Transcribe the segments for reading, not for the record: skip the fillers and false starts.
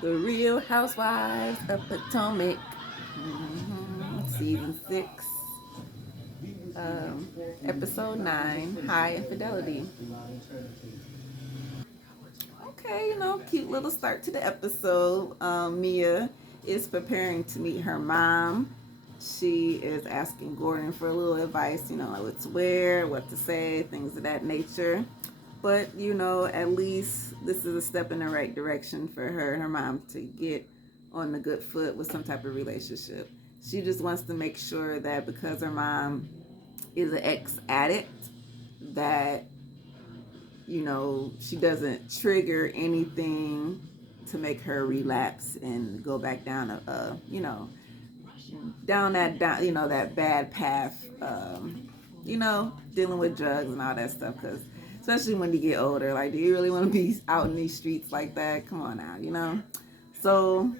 The Real Housewives of Potomac, season 6, episode 9, High Infidelity. Okay, cute little start to the episode. Mia is preparing to meet her mom. She is asking Gordon for a little advice, like what to wear, what to say, things of that nature. But, at least this is a step in the right direction for her and her mom to get on the good foot with some type of relationship. She just wants to make sure that because her mom is an ex-addict, that she doesn't trigger anything to make her relapse and go back down that bad path, dealing with drugs and all that stuff. Because especially when you get older, like, do you really want to be out in these streets like that? Come on now. So,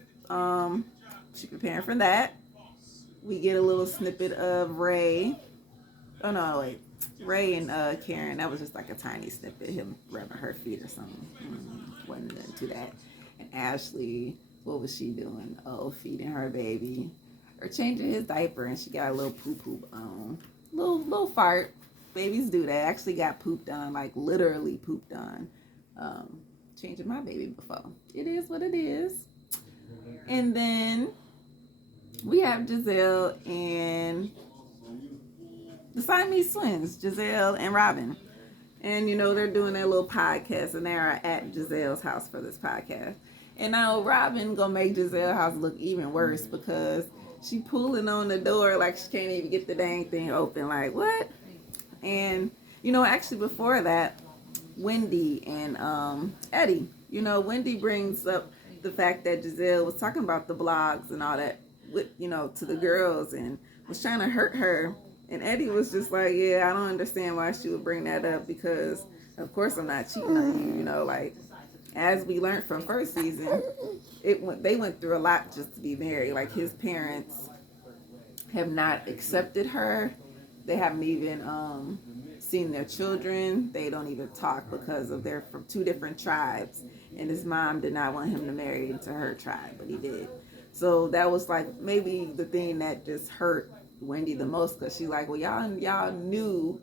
she's preparing for that. We get a little snippet of Ray. Oh no, wait. Ray and Karen, that was just like a tiny snippet, him rubbing her feet or something. Wasn't into that. And Ashley, what was she doing? Oh, feeding her baby. Or changing his diaper, and she got a little poop on. Little fart. Babies do that. I actually got pooped on, like literally pooped on. Changing my baby before. It is what it is. And then we have Giselle and the Siamese twins, Giselle and Robin. And, they're doing their little podcast, and they are at Giselle's house for this podcast. And now Robin gonna make Giselle's house look even worse because she pulling on the door like she can't even get the dang thing open. Like, what? And, actually before that, Wendy and Eddie, Wendy brings up the fact that Giselle was talking about the blogs and all that, with, to the girls and was trying to hurt her. And Eddie was just like, yeah, I don't understand why she would bring that up because, of course, I'm not cheating on you, like, as we learned from first season, they went through a lot just to be married. Like, his parents have not accepted her. They haven't even seen their children. They don't even talk because they're from two different tribes. And his mom did not want him to marry into her tribe, but he did. So that was like maybe the thing that just hurt Wendy the most, because she's like, well, y'all knew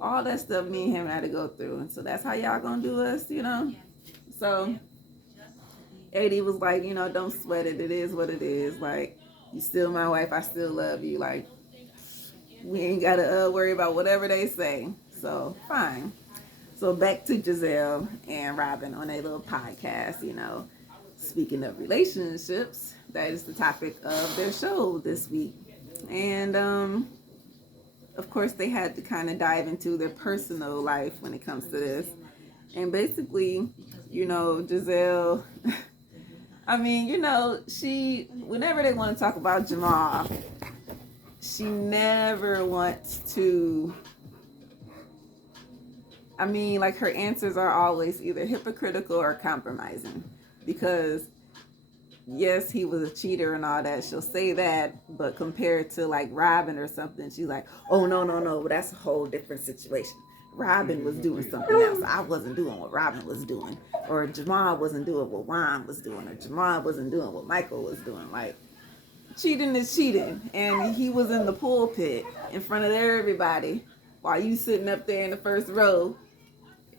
all that stuff me and him had to go through, and so that's how y'all gonna do us, So Eddie was like, don't sweat it. It is what it is. Like, you still my wife. I still love you. Like, we ain't gotta worry about whatever they say. So fine. So back to Giselle and Robin on a little podcast. Speaking of relationships, that is the topic of their show this week. And of course, they had to kind of dive into their personal life when it comes to this. And basically, Giselle, I mean, she, whenever they want to talk about Jamal, she never wants to, I mean, like, her answers are always either hypocritical or compromising. Because yes, he was a cheater and all that. She'll say that, but compared to like Robin or something, she's like, oh, no, but that's a whole different situation. Robin was doing something else. I wasn't doing what Robin was doing. Or Jamal wasn't doing what Juan was doing. Or Jamal wasn't doing what Michael was doing. Like, cheating is cheating. And he was in the pulpit in front of everybody while you sitting up there in the first row,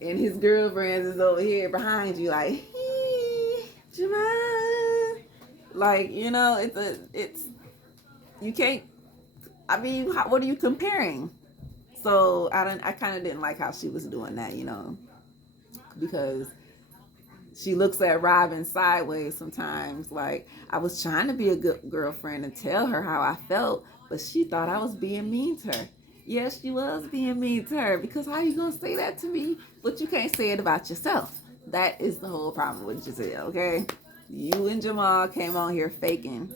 and his girlfriends is over here behind you like, hey, Jamal. Like, it's you can't, I mean, what are you comparing? So I kind of didn't like how she was doing that, because she looks at Robin sideways sometimes. Like, I was trying to be a good girlfriend and tell her how I felt, but she thought I was being mean to her. Yes, she was being mean to her, because how you gonna say that to me, but you can't say it about yourself? That is the whole problem with Giselle, okay? You and Jamal came on here faking,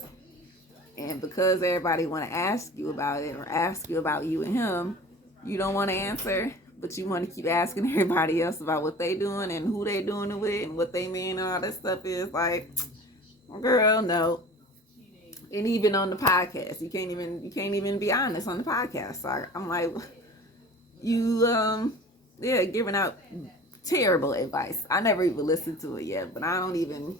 and because everybody want to ask you about it or ask you about you and him, you don't want to answer, but you want to keep asking everybody else about what they doing and who they doing it with and what they mean and all that stuff. Is like, girl, no. And even on the podcast, you can't even be honest on the podcast. So I'm like, you giving out terrible advice. I never even listened to it yet, but I don't even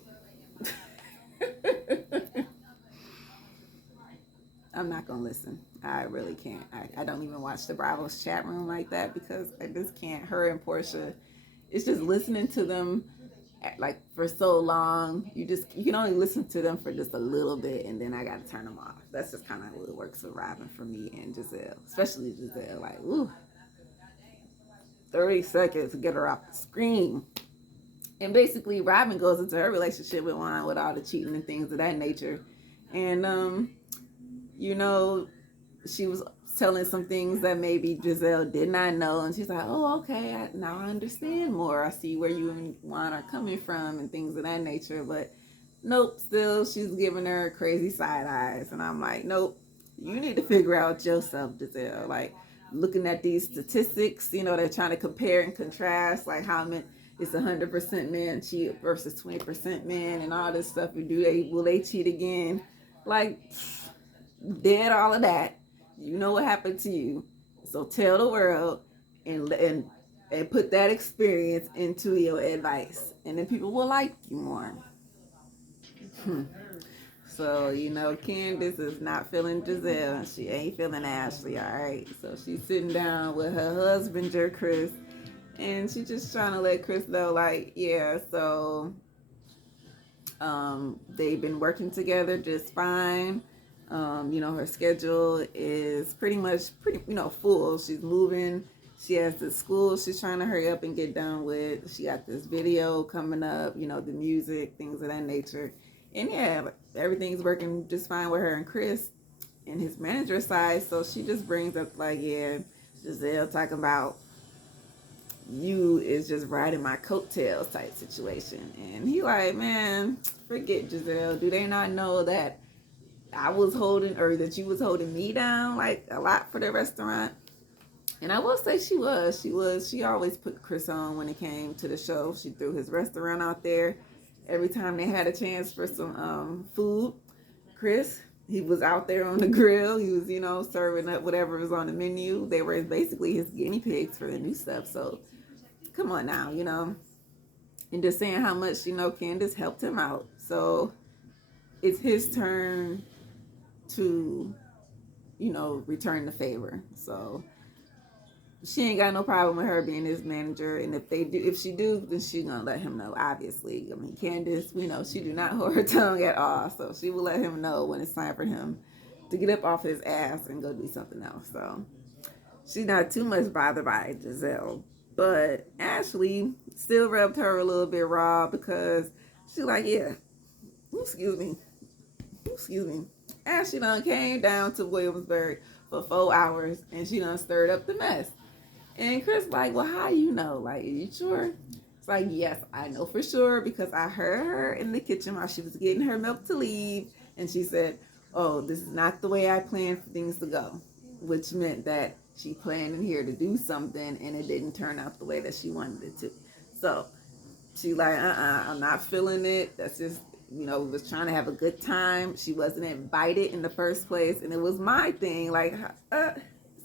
gonna listen. I really can't. I don't even watch the Bravo's chat room like that because I just can't. Her and Portia, it's just listening to them like for so long. You can only listen to them for just a little bit, and then I gotta turn them off. That's just kind of what works with Robin for me and Giselle, especially Giselle. Like, ooh, 30 seconds to get her off the screen. And basically, Robin goes into her relationship with Juan with all the cheating and things of that nature. And, you know, she was telling some things that maybe Giselle did not know. And she's like, oh, okay, now I understand more. I see where you and Juan are coming from and things of that nature. But nope, still, she's giving her crazy side eyes. And I'm like, nope, you need to figure out yourself, Giselle. Like, looking at these statistics, they're trying to compare and contrast, like how many it's 100% men cheat versus 20% men and all this stuff. Will they cheat again? Like, dead all of that. You know what happened to you. So tell the world and put that experience into your advice. And then people will like you more. So, Candace is not feeling Giselle and she ain't feeling Ashley, all right? So she's sitting down with her husband, Chris, and she's just trying to let Chris know, like, yeah, so they've been working together just fine. Her schedule is pretty full. She's moving. She has the school she's trying to hurry up and get done with. She got this video coming up, the music, things of that nature. And yeah, everything's working just fine with her and Chris and his manager side. So she just brings up like, yeah, Giselle talking about you is just riding my coattails type situation. And he like, man, forget Giselle. Do they not know that I was holding, or that you was holding me down like a lot for the restaurant? And I will say she always put Chris on when it came to the show. She threw his restaurant out there. Every time they had a chance for some food, Chris, he was out there on the grill. He was, serving up whatever was on the menu. They were basically his guinea pigs for the new stuff. So come on now, and just saying how much, Candace helped him out. So it's his turn to, return the favor. So she ain't got no problem with her being his manager. And if she do, then she's gonna let him know, obviously. I mean, Candace, we know she do not hold her tongue at all. So she will let him know when it's time for him to get up off his ass and go do something else. So she's not too much bothered by Giselle. But Ashley still rubbed her a little bit raw because she's like, yeah, excuse me. Ashley done came down to Williamsburg for 4 hours and she done stirred up the mess. And Chris like, well, how you know? Like, are you sure? It's like, yes, I know for sure because I heard her in the kitchen while she was getting her milk to leave. And she said, oh, this is not the way I planned for things to go. Which meant that she planned in here to do something and it didn't turn out the way that she wanted it to. So she like, I'm not feeling it. That's just, we was trying to have a good time. She wasn't invited in the first place. And it was my thing. Like,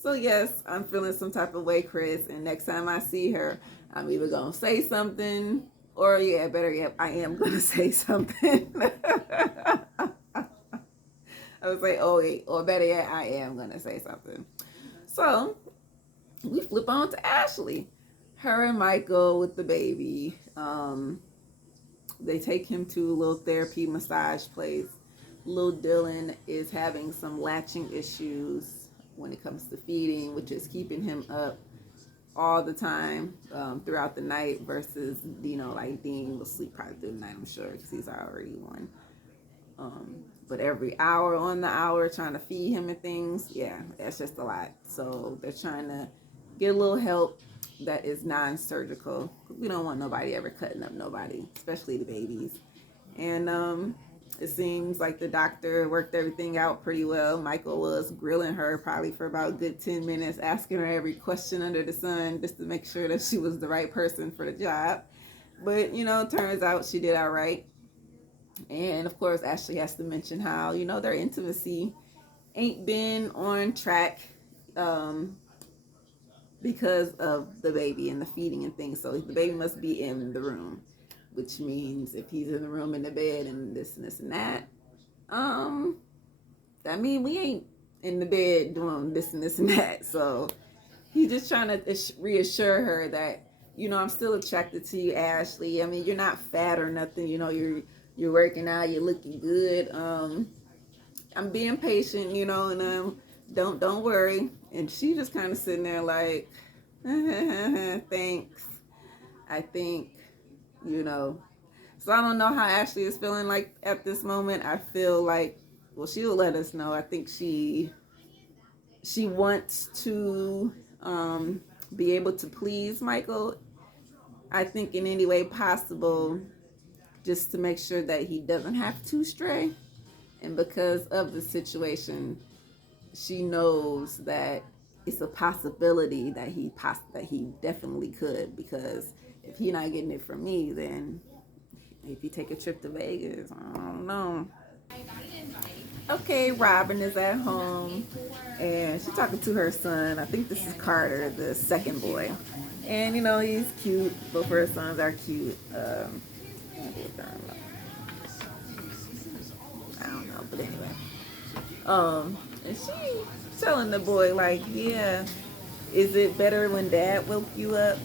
so yes, I'm feeling some type of way, Chris. And next time I see her, I'm either going to say something or, yeah, better yet, I am going to say something. I would say, oh, or better yet, I am going to say something. So we flip on to Ashley. Her and Michael with the baby. They take him to a little therapy massage place. Little Dylan is having some latching issues when it comes to feeding, which is keeping him up all the time throughout the night versus, like Dean will sleep probably through the night, I'm sure, because he's already one. But every hour on the hour trying to feed him and things, yeah, that's just a lot. So they're trying to get a little help that is non-surgical. We don't want nobody ever cutting up nobody, especially the babies. And it seems like the doctor worked everything out pretty well. Michael was grilling her probably for about a good 10 minutes, asking her every question under the sun just to make sure that she was the right person for the job. But, turns out she did all right. And of course, Ashley has to mention how, their intimacy ain't been on track because of the baby and the feeding and things. So the baby must be in the room, which means if he's in the room in the bed and this and that, that means we ain't in the bed doing this and this and that. So he's just trying to reassure her that, you know, I'm still attracted to you, Ashley. I mean, you're not fat or nothing. You know, you're working out, you're looking good. I'm being patient, you know, and don't worry. And she just kind of sitting there like, thanks. I think, you know. So I don't know how Ashley is feeling like at this moment. I feel like, well, she'll let us know. I think she wants to be able to please Michael. I think in any way possible, just to make sure that he doesn't have to stray. And because of the situation, she knows that it's a possibility that he definitely could, because if he not getting it from me, then if you take a trip to Vegas, I don't know. Okay, Robin is at home and she's talking to her son. I think this is Carter, the second boy. And you know, he's cute. Both of her sons are cute. I don't know, but anyway. And she telling the boy like, yeah, is it better when dad woke you up?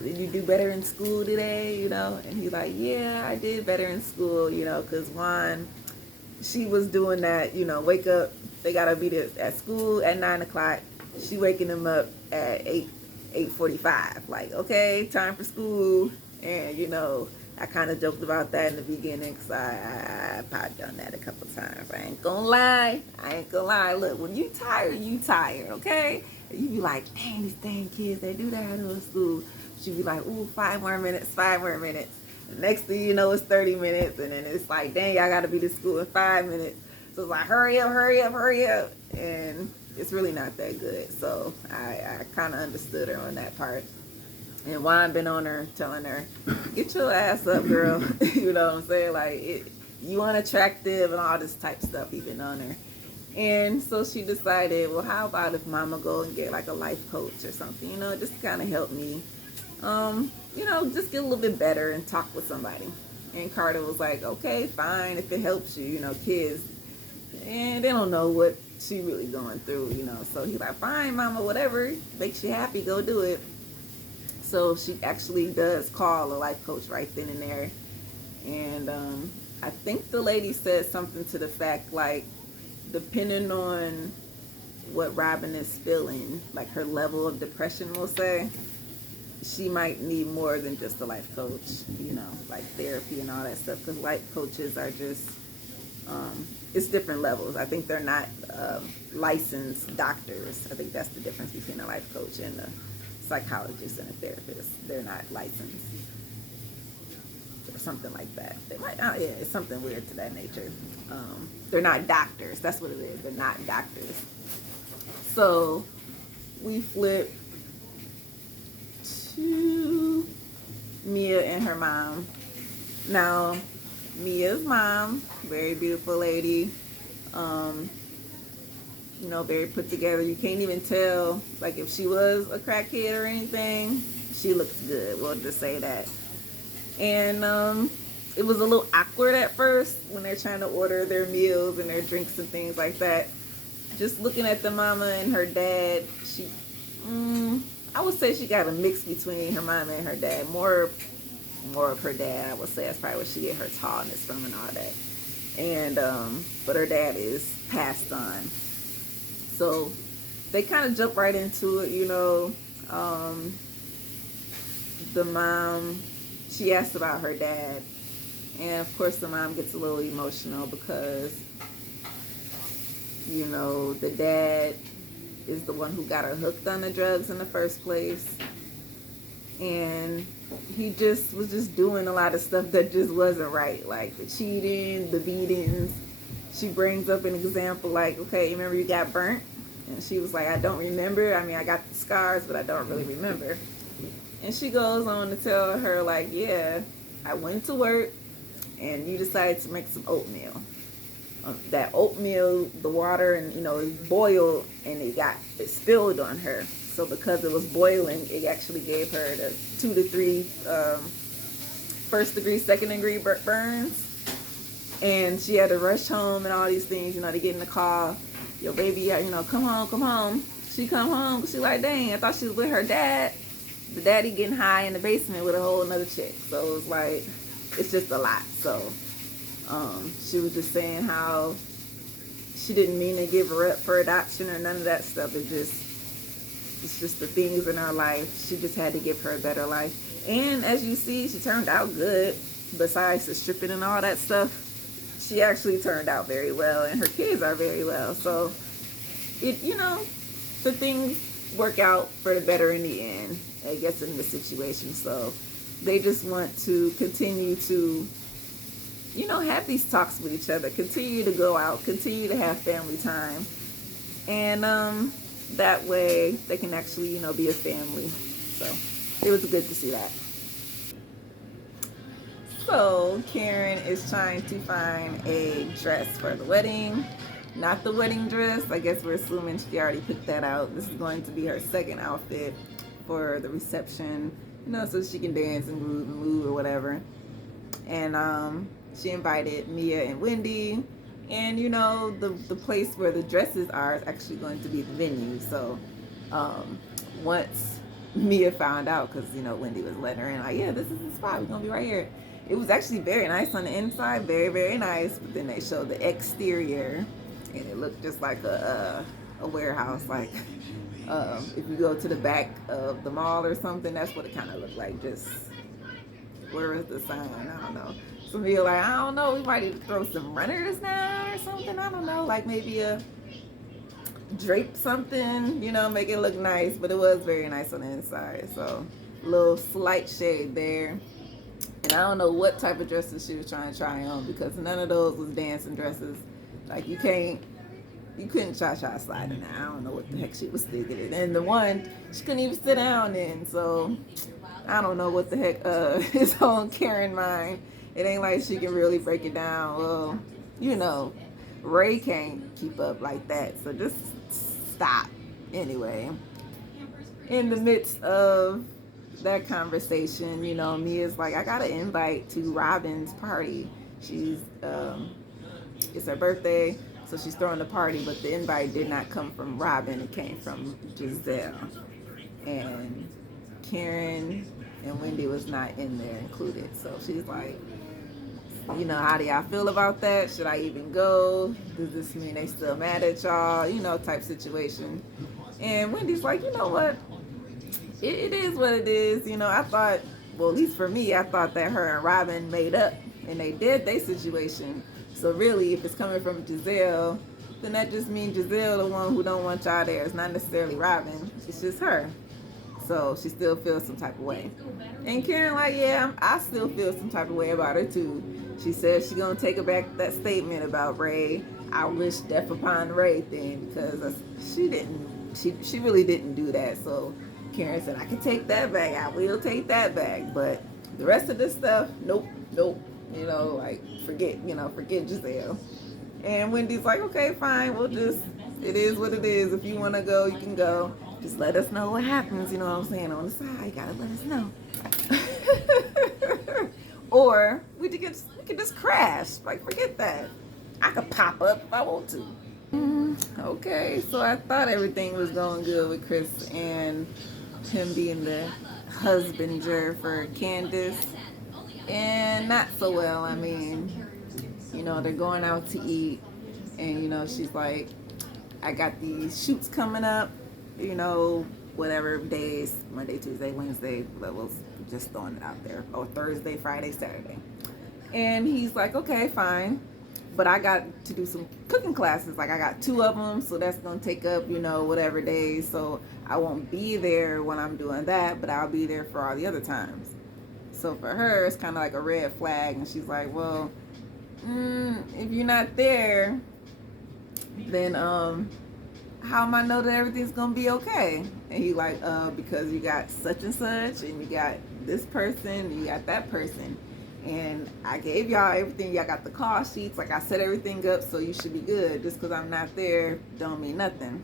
Did you do better in school today? You know? And he's like, yeah, I did better in school, you know, because Juan, she was doing that, you know, wake up, they gotta be there at school at 9 o'clock. She waking them up at 8:45. Like, okay, time for school. And, you know, I kind of joked about that in the beginning because I probably done that a couple times. I ain't gonna lie. Look, when you tired, okay? And you be like, dang, these dang kids, they do that in school. She be like, ooh, 5 more minutes. The next thing you know, it's 30 minutes. And then it's like, dang, I got to be to school in 5 minutes. So it's like, hurry up. And it's really not that good. So I kind of understood her on that part. And Juan been on her, telling her, get your ass up, girl. You know what I'm saying? Like, you unattractive and all this type stuff. He been on her. And so she decided, well, how about if mama go and get like a life coach or something, you know, just to kind of help me, you know, just get a little bit better and talk with somebody. And Carter was like, okay, fine, if it helps you, you know, kids, and they don't know what she really going through, you know. So he's like, fine, mama, whatever makes you happy, go do it. So she actually does call a life coach right then and there. And I think the lady said something to the fact, like, depending on what Robin is feeling, like her level of depression, we'll say, she might need more than just a life coach, you know, like therapy and all that stuff. Because life coaches are just, it's different levels. I think they're not licensed doctors. I think that's the difference between a life coach and a psychologist and a therapist. They're not licensed or something like that. They might, yeah, it's something weird to that nature. They're not doctors. That's what it is. They're not doctors. So we flip to Mia and her mom. Now, Mia's mom, very beautiful lady. You know, very put together. You can't even tell, like, if she was a crackhead or anything. She looks good. We'll just say that. And it was a little awkward at first when they're trying to order their meals and their drinks and things like that. Just looking at the mama and her dad, she, I would say she got a mix between her mama and her dad. More of her dad, I would say. That's probably where she get her tallness from and all that. And but her dad is passed on. So they kind of jump right into it, you know. The mom, she asked about her dad. And of course the mom gets a little emotional because, you know, the dad is the one who got her hooked on the drugs in the first place. And he just was just doing a lot of stuff that just wasn't right. Like the cheating, the beatings. She brings up an example like, okay, you remember you got burnt? And she was like, I don't remember. I mean, I got the scars, but I don't really remember. And she goes on to tell her, like, yeah, I went to work and you decided to make some oatmeal. That oatmeal, the water, and, you know, it boiled and it spilled on her. So because it was boiling, it actually gave her the 2 to 3 first degree, second degree burns. And she had to rush home and all these things, you know, to get in the car. your baby, you know, come home, come home. She come home, she like, dang, I thought she was with her dad. The daddy getting high in the basement with a whole another chick. So it's like, it's just a lot. So she was just saying how she didn't mean to give her up for adoption or none of that stuff. It's just the things in her life. She just had to give her a better life. And as you see, she turned out good. Besides the stripping and all that stuff, she actually turned out very well, and her kids are very well. So it, you know, the things work out for the better in the end, I guess, in the situation. So they just want to continue to, you know, have these talks with each other, continue to go out, continue to have family time, and that way they can actually, you know, be a family. So it was good to see that. So Karen is trying to find a dress for the wedding. Not the wedding dress. I guess we're assuming she already picked that out. This is going to be her second outfit for the reception, you know, so she can dance and groove and move or whatever. And she invited Mia and Wendy. And, you know, the place where the dresses are is actually going to be the venue. So once Mia found out, because, you know, Wendy was letting her in, like, yeah, this is the spot. We're going to be right here. It was actually very nice on the inside, very, very nice. But then they showed the exterior, and it looked just like a warehouse. Like, if you go to the back of the mall or something, that's what it kind of looked like. Just, where is the sign? I don't know. Some people like, I don't know, we might need to throw some runners down or something. I don't know, like maybe a drape something, you know, make it look nice. But it was very nice on the inside. So, a little slight shade there. And I don't know what type of dresses she was trying to try on, because none of those was dancing dresses. Like, you couldn't slide in there. I don't know what the heck she was thinking. And the one, she couldn't even sit down in. So, I don't know what the heck is on Karen's mind. It ain't like she can really break it down. Well, you know, Ray can't keep up like that. So just stop. Anyway, in the midst of that conversation, you know, Mia's like, I got an invite to Robin's party. She's, it's her birthday, so she's throwing a party, but the invite did not come from Robin. It came from Giselle. And Karen and Wendy was not in there included. So she's like, you know, how do y'all feel about that? Should I even go? Does this mean they still mad at y'all? You know, type situation. And Wendy's like, you know what? It is what it is. You know, I thought, well, at least for me, I thought that her and Robin made up and they did their situation. So really, if it's coming from Giselle, then that just means Giselle the one who don't want y'all there. It's not necessarily Robin. It's just her. So she still feels some type of way. And Karen like, yeah, I still feel some type of way about her too. She said she's going to take back that statement about Ray. I wish death upon Ray thing, because she really didn't do that. So Karen said, I can take that back. I will take that back. But the rest of this stuff, nope. You know, like, forget Giselle. And Wendy's like, okay, fine. It is what it is. If you want to go, you can go. Just let us know what happens, you know what I'm saying, on the side. You gotta let us know. Or we could just crash. Like, forget that. I could pop up if I want to. Okay, so I thought everything was going good with Chris and him being the husbander for Candace. And not so well. I mean, you know, they're going out to eat. And, you know, she's like, I got these shoots coming up. You know, whatever days, Monday, Tuesday, Wednesday, levels, just throwing it out there. Or Thursday, Friday, Saturday. And he's like, okay, fine. But I got to do some cooking classes. Like, I got 2 of them, so that's going to take up, you know, whatever days. So I won't be there when I'm doing that, but I'll be there for all the other times. So for her, it's kind of like a red flag. And she's like, well, if you're not there, then, how am I know that everything's gonna be okay? And he like, because you got such and such, and you got this person, and you got that person, and I gave y'all everything. Y'all got the call sheets, like I set everything up, so you should be good. Just because I'm not there don't mean nothing.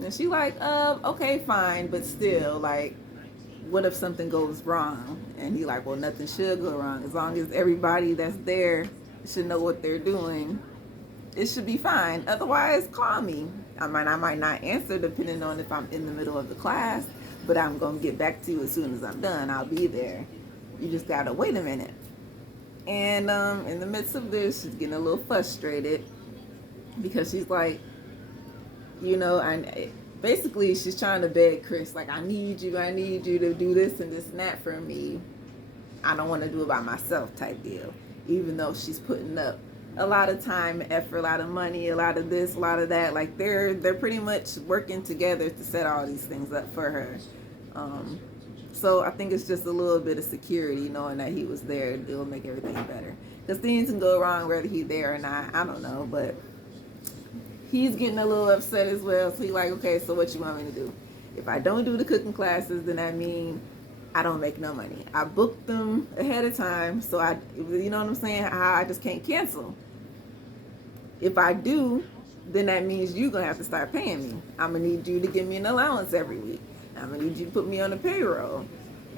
And she like, okay, fine, but still, like, what if something goes wrong? And he like, well, nothing should go wrong as long as everybody that's there should know what they're doing. it should be fine. Otherwise, call me. I might not answer depending on if I'm in the middle of the class, but I'm gonna get back to you as soon as I'm done. I'll be there. You just gotta wait a minute. And in the midst of this, she's getting a little frustrated because she's like, you know, basically she's trying to beg Chris, like, I need you to do this and this and that for me. I don't want to do it by myself type deal. Even though she's putting up a lot of time, effort, a lot of money, a lot of this, a lot of that. Like they're pretty much working together to set all these things up for her. So I think it's just a little bit of security knowing that he was there. It'll make everything better. Because things can go wrong whether he's there or not. I don't know, but he's getting a little upset as well. So he's like, okay, so what you want me to do? If I don't do the cooking classes, then that means I don't make no money. I booked them ahead of time, so you know what I'm saying? I just can't cancel. If I do, then that means you're gonna have to start paying me. I'm gonna need you to give me an allowance every week. I'm gonna need you to put me on the payroll.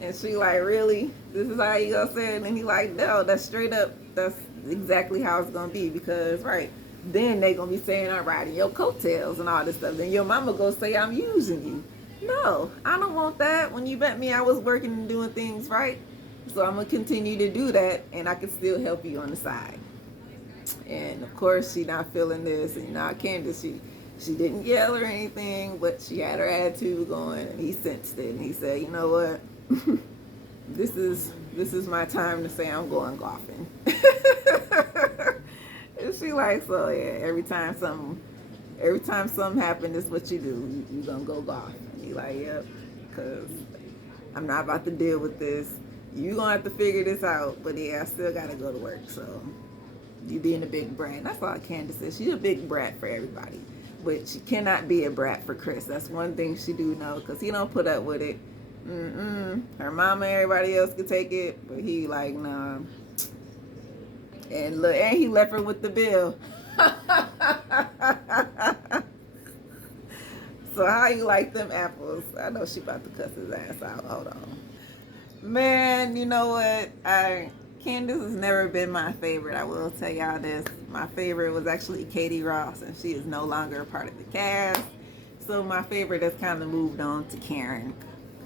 And she like, really? This is how you gonna say it? And he like, no, that's straight up. That's exactly how it's gonna be because, right, then they gonna be saying I'm riding your coattails and all this stuff. Then your mama gonna say I'm using you. No, I don't want that. When you met me, I was working and doing things right. So I'm gonna continue to do that, and I can still help you on the side. And of course, she not feeling this. And Candace, she didn't yell or anything, but she had her attitude going, and he sensed it. And he said, you know what? this is my time to say I'm going golfing. And she like, so yeah, every time something happens, this is what you do. You gonna go golf. And he like, yep, because I'm not about to deal with this. You gonna have to figure this out. But yeah, I still gotta go to work. So you being a big brat. That's all Candace is. She's a big brat for everybody. But she cannot be a brat for Chris. That's one thing she do know, because he don't put up with it. Her mama, everybody else could take it, but he like, nah. And look, and he left her with the bill. So how you like them apples? I know she about to cuss his ass out. Hold on. Man, you know what? Candace has never been my favorite. I will tell y'all this. My favorite was actually Katie Ross, and she is no longer a part of the cast. So my favorite has kind of moved on to Karen.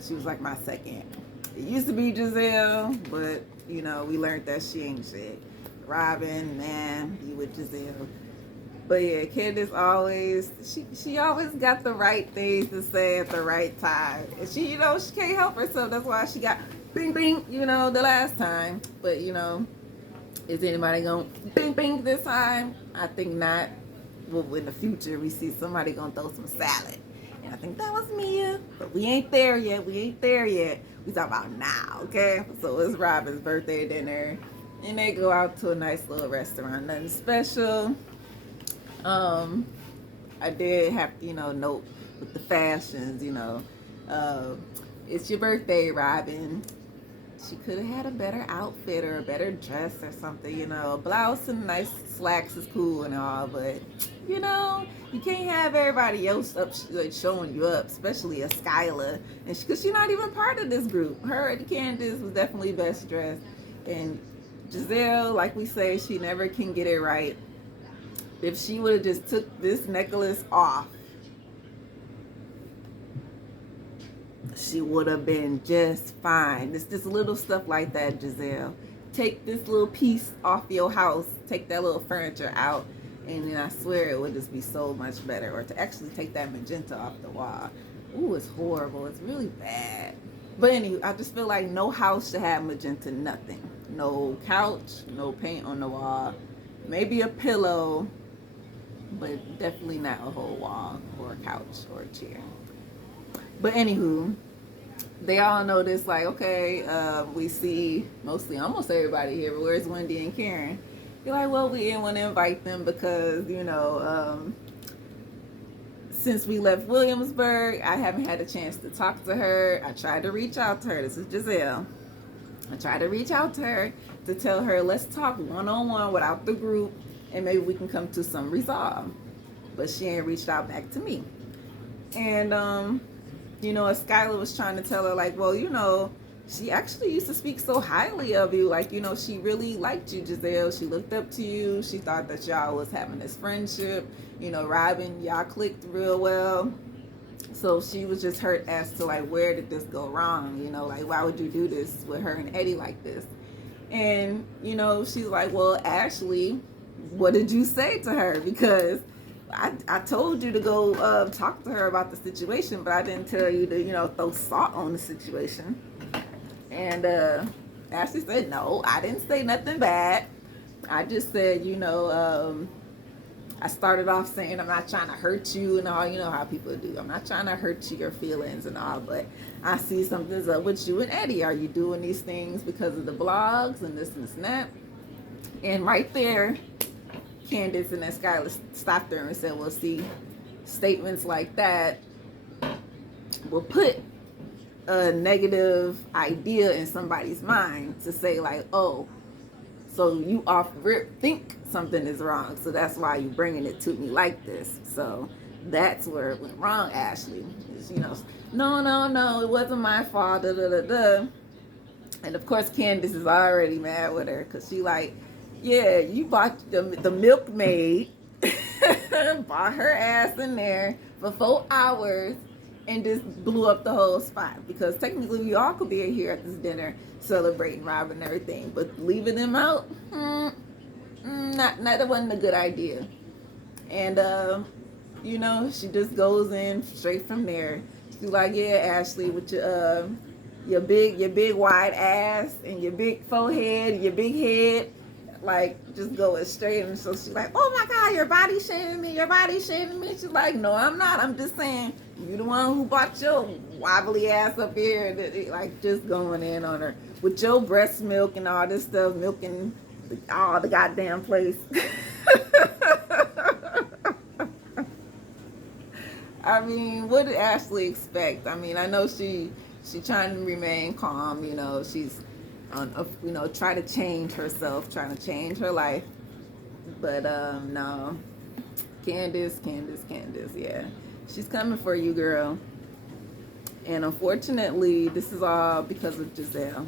She was like my second. It used to be Giselle, but you know, we learned that she ain't shit. Robin, man, be with Giselle. But yeah, Candace always, she always got the right things to say at the right time. And she, you know, she can't help herself. That's why she got bing bing, you know, the last time. But you know, is anybody gonna bing bing this time? I think not. Well, in the future, we see somebody gonna throw some salad. And I think that was Mia. But we ain't there yet. We talking about now, okay? So it's Robin's birthday dinner. And they go out to a nice little restaurant. Nothing special. I did have to, you know, note with the fashions, you know. It's your birthday, Robin. She could have had a better outfit or a better dress or something, you know. A blouse and nice slacks is cool and all, but, you know, you can't have everybody else up like, showing you up, especially a Skylar. And because she's not even part of this group. Her and Candace was definitely best dressed. And Giselle, like we say, she never can get it right. If she would have just took this necklace off, she would have been just fine. It's just little stuff like that, Giselle. Take this little piece off your house, take that little furniture out, and then I swear it would just be so much better. Or to actually take that magenta off the wall. Ooh, it's horrible. It's really bad. But anyway, I just feel like no house should have magenta, nothing. No couch, no paint on the wall. Maybe a pillow, but definitely not a whole wall or a couch or a chair. But anywho, they all know this, like, okay, we see mostly almost everybody here, but where's Wendy and Karen? You're like, well, we didn't want to invite them because, you know, since we left Williamsburg, I haven't had a chance to talk to her. I tried to reach out to her. This is Giselle. I tried to reach out to her to tell her, let's talk one-on-one without the group, and maybe we can come to some resolve. But she ain't reached out back to me. And, you know, as Skylar was trying to tell her, like, well, you know, she actually used to speak so highly of you. Like, you know, she really liked you, Giselle. She looked up to you. She thought that y'all was having this friendship. You know, Robin, y'all clicked real well. So she was just hurt as to like, where did this go wrong? You know, like, why would you do this with her and Eddie like this? And, you know, she's like, well, Ashley, what did you say to her? Because I told you to go talk to her about the situation, but I didn't tell you to, you know, throw salt on the situation. And Ashley said, no, I didn't say nothing bad. I just said, you know, I started off saying I'm not trying to hurt you and all. You know how people do. I'm not trying to hurt your feelings and all, but I see something's up with you and Eddie. Are you doing these things because of the blogs and this and that? And right there, Candace and then Skylar stopped her and said, well, see, statements like that will put a negative idea in somebody's mind to say like, oh, so you off rip think something is wrong, so that's why you bringing it to me like this. So that's where it went wrong, Ashley. You know, no, it wasn't my fault, da da da da. And of course, Candace is already mad with her because she like, yeah, you bought the milkmaid, bought her ass in there for 4 hours and just blew up the whole spot. Because technically we all could be here at this dinner celebrating Robin and everything, but leaving them out, that wasn't a good idea. And you know, she just goes in straight from there. She's like, yeah, Ashley, with your big wide ass and your big forehead and your big head, like just going straight. And so she's like, oh my God, you're body shaming me, She's like, no, I'm not. I'm just saying you the one who bought your wobbly ass up here, and like just going in on her with your breast milk and all this stuff, milking all the goddamn place. I mean, what did Ashley expect? I mean, I know she trying to remain calm. You know, she's you know, try to change herself, trying to change her life. But no, Candace, yeah, she's coming for you, girl. And unfortunately, this is all because of Giselle.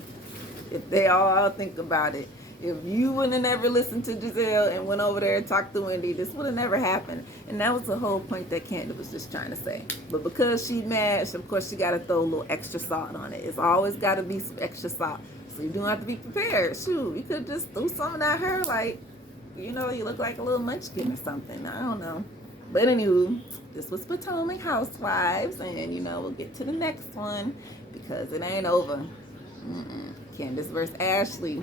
If they all think about it, if you wouldn't have never listened to Giselle and went over there and talked to Wendy, this would have never happened. And that was the whole point that Candace was just trying to say. But because she's mad, of course, she got to throw a little extra salt on it. It's always got to be some extra salt. So you do have to be prepared. Shoot, you could just throw something at her like, you know, you look like a little munchkin or something. I don't know. But anywho, this was Potomac Housewives. And, you know, we'll get to the next one because it ain't over. Candace versus Ashley.